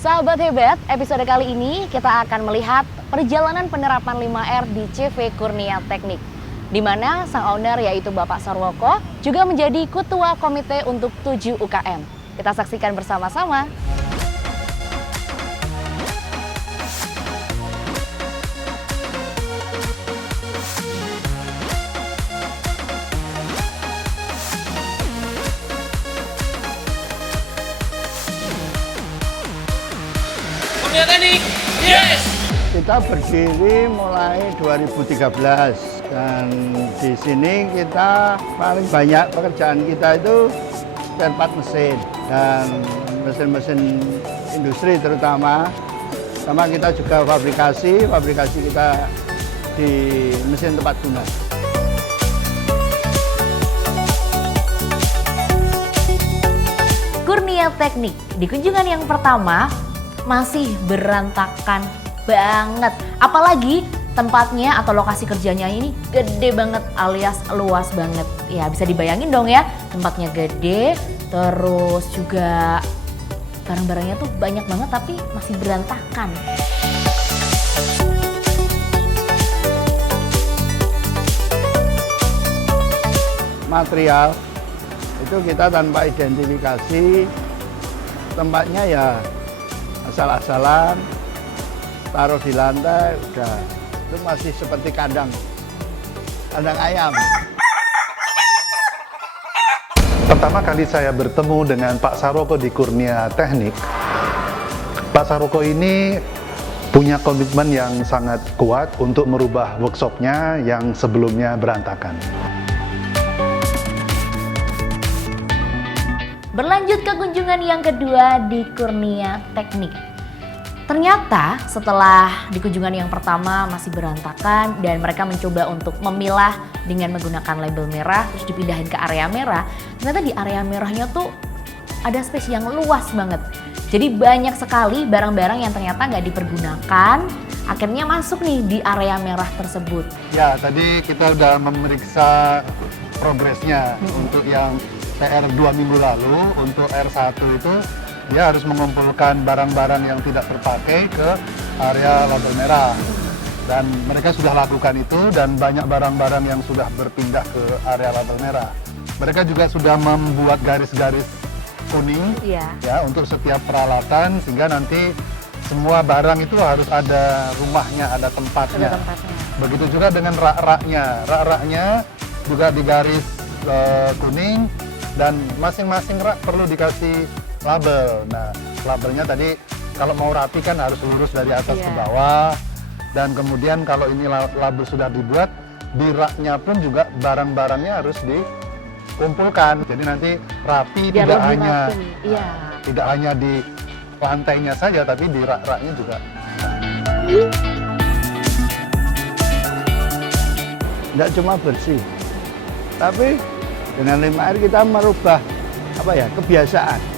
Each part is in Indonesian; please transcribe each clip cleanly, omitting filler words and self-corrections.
Sahabat hebat, episode kali ini kita akan melihat perjalanan penerapan 5R di CV Kurnia Teknik, di mana sang owner yaitu Bapak Sarwoko juga menjadi ketua komite untuk 7 UKM. Kita saksikan bersama-sama. Kurnia Teknik, yes! Kita berdiri mulai 2013 dan di sini kita paling banyak pekerjaan kita itu spare part mesin dan mesin-mesin industri terutama. Sama kita juga fabrikasi kita di mesin tempat guna. Kurnia Teknik di kunjungan yang pertama masih berantakan banget. Apalagi tempatnya atau lokasi kerjanya ini gede banget alias luas banget. Ya bisa dibayangin dong ya, tempatnya gede, terus juga barang-barangnya tuh banyak banget tapi masih berantakan. Material itu kita tanpa identifikasi, tempatnya ya asal-asalan, taruh di lantai, udah itu masih seperti kandang ayam. Pertama kali saya bertemu dengan Pak Sarwoko di Kurnia Teknik, Pak Sarwoko ini punya komitmen yang sangat kuat untuk merubah workshopnya yang sebelumnya berantakan. Berlanjut ke kunjungan yang kedua di Kurnia Teknik. Ternyata setelah di kunjungan yang pertama masih berantakan dan mereka mencoba untuk memilah dengan menggunakan label merah terus dipindahin ke area merah. Ternyata di area merahnya tuh ada space yang luas banget. Jadi banyak sekali barang-barang yang ternyata nggak dipergunakan akhirnya masuk nih di area merah tersebut. Ya, tadi kita udah memeriksa progresnya untuk yang PR 2 minggu lalu. Untuk R1 itu dia harus mengumpulkan barang-barang yang tidak terpakai ke area label merah. Dan mereka sudah lakukan itu dan banyak barang-barang yang sudah berpindah ke area label merah. Mereka juga sudah membuat garis-garis kuning ya untuk setiap peralatan sehingga nanti semua barang itu harus ada rumahnya, ada tempatnya. Begitu juga dengan rak-raknya. Rak-raknya juga digaris kuning dan masing-masing rak perlu dikasih label. Nah, labelnya tadi kalau mau rapi kan harus lurus dari atas ke bawah. Dan kemudian kalau ini label sudah dibuat, di raknya pun juga barang-barangnya harus dikumpulkan. Jadi nanti rapi tidak hanya di lantainya saja, tapi di rak-raknya juga. Tidak cuma bersih, tapi dengan 5R kita merubah kebiasaan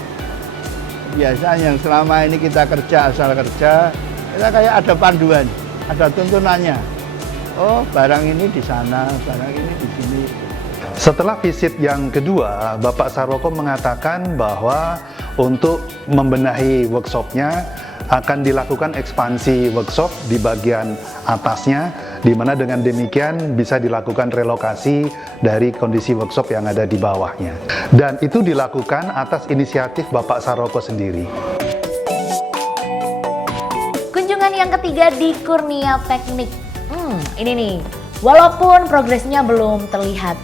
yang selama ini kita kerja asal kerja, kita kayak ada panduan, ada tuntunannya. Oh, barang ini di sana, barang ini di sini. Setelah visit yang kedua, Bapak Sarwoko mengatakan bahwa untuk membenahi workshopnya akan dilakukan ekspansi workshop di bagian atasnya, di mana dengan demikian bisa dilakukan relokasi dari kondisi workshop yang ada di bawahnya. Dan itu dilakukan atas inisiatif Bapak Sarwoko sendiri. Kunjungan yang ketiga di Kurnia Teknik. Ini nih, walaupun progresnya belum terlihat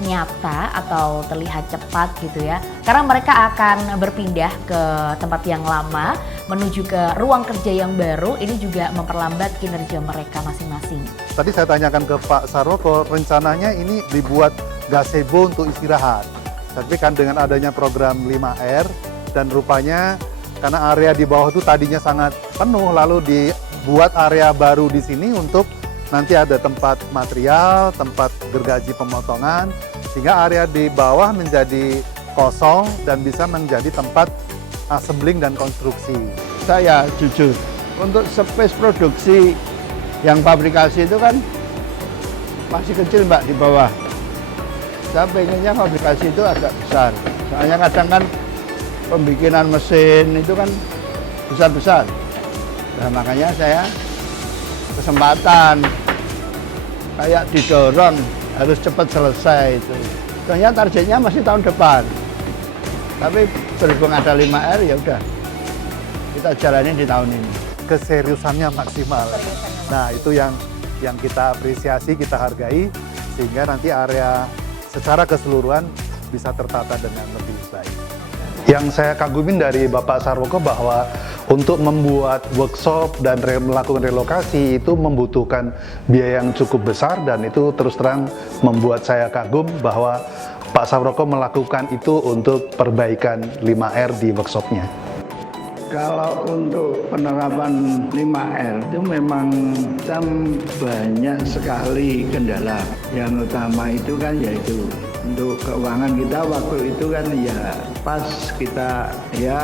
nyata atau terlihat cepat gitu ya, karena mereka akan berpindah ke tempat yang lama menuju ke ruang kerja yang baru. Ini juga memperlambat kinerja mereka masing-masing. Tadi saya tanyakan ke Pak Sarwoko, rencananya ini dibuat gazebo untuk istirahat. Tapi kan dengan adanya program 5R dan rupanya karena area di bawah itu tadinya sangat penuh, lalu dibuat area baru di sini untuk nanti ada tempat material, tempat gergaji pemotongan, sehingga area di bawah menjadi kosong dan bisa menjadi tempat assembling dan konstruksi. Saya jujur, untuk space produksi yang fabrikasi itu kan masih kecil Mbak di bawah. Saya pengennya fabrikasi itu agak besar. Soalnya kadang kan pembikinan mesin itu kan besar-besar. Nah, makanya saya kesempatan kayak didorong harus cepat selesai itu. Soalnya targetnya masih tahun depan. Tapi berhubung ada 5R ya udah kita jalanin di tahun ini. Keseriusannya maksimal. Nah, itu yang kita apresiasi, kita hargai, sehingga nanti area secara keseluruhan bisa tertata dengan lebih baik. Yang saya kagumin dari Bapak Sarwoko bahwa untuk membuat workshop dan melakukan relokasi itu membutuhkan biaya yang cukup besar, dan itu terus terang membuat saya kagum bahwa Pak Sarwoko melakukan itu untuk perbaikan 5R di workshopnya. Kalau untuk penerapan 5R itu memang banyak sekali kendala. Yang utama itu kan yaitu untuk keuangan kita waktu itu kan ya pas kita ya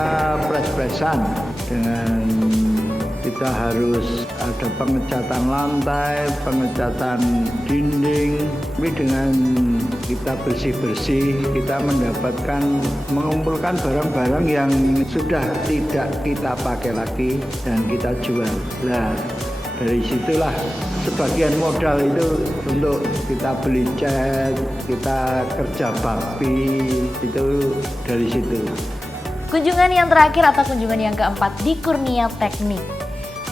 pres-presan dengan kita harus ada pengecatan lantai, pengecatan dinding, tapi dengan kita bersih-bersih, kita mengumpulkan barang-barang yang sudah tidak kita pakai lagi dan kita jual. Nah, dari situlah sebagian modal itu untuk kita beli cat, kita kerja bakti, itu dari situ. Kunjungan yang terakhir atau kunjungan yang keempat di Kurnia Teknik.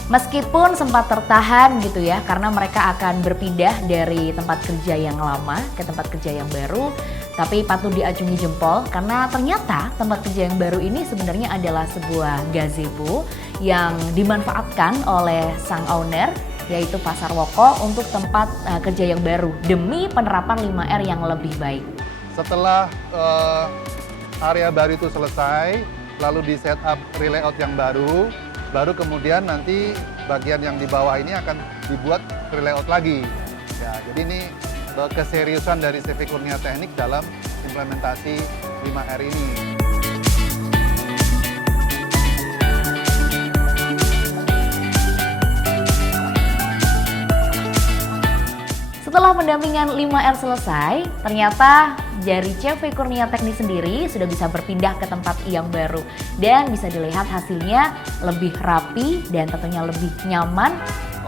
Meskipun sempat tertahan gitu ya, karena mereka akan berpindah dari tempat kerja yang lama ke tempat kerja yang baru, tapi patut diacungi jempol karena ternyata tempat kerja yang baru ini sebenarnya adalah sebuah gazebo yang dimanfaatkan oleh sang owner, yaitu Pak Sarwoko, untuk tempat kerja yang baru demi penerapan 5R yang lebih baik. Setelah area baru itu selesai, lalu di set up relayout yang baru kemudian nanti bagian yang di bawah ini akan dibuat relayout lagi. Ya, jadi ini keseriusan dari CV Kurnia Teknik dalam implementasi 5R ini. Setelah pendampingan 5R selesai, ternyata dari CV Kurnia Teknik sendiri sudah bisa berpindah ke tempat yang baru. Dan bisa dilihat hasilnya lebih rapi dan tentunya lebih nyaman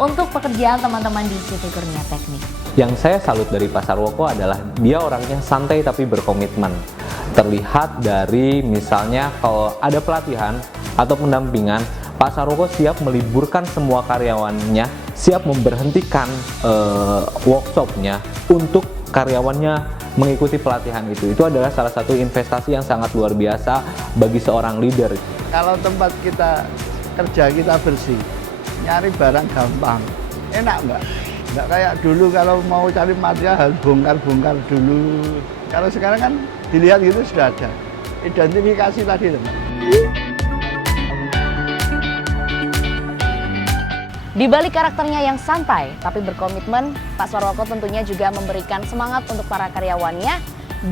untuk pekerjaan teman-teman di CV Kurnia Teknik. Yang saya salut dari Pak Sarwoko adalah dia orangnya santai tapi berkomitmen. Terlihat dari misalnya kalau ada pelatihan atau pendampingan, Pak Sarwoko siap meliburkan semua karyawannya, siap memberhentikan workshopnya untuk karyawannya mengikuti pelatihan itu. Itu adalah salah satu investasi yang sangat luar biasa bagi seorang leader. Kalau tempat kita kerja kita bersih, nyari barang gampang, enak nggak? Nggak kayak dulu kalau mau cari material harus bongkar-bongkar dulu. Kalau sekarang kan dilihat gitu sudah ada. Identifikasi tadi teman. Di balik karakternya yang santai tapi berkomitmen, Pak Sarwoko tentunya juga memberikan semangat untuk para karyawannya,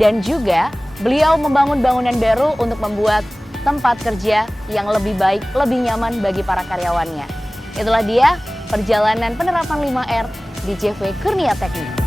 dan juga beliau membangun bangunan baru untuk membuat tempat kerja yang lebih baik, lebih nyaman bagi para karyawannya. Itulah dia perjalanan penerapan 5R di CV Kurnia Teknik.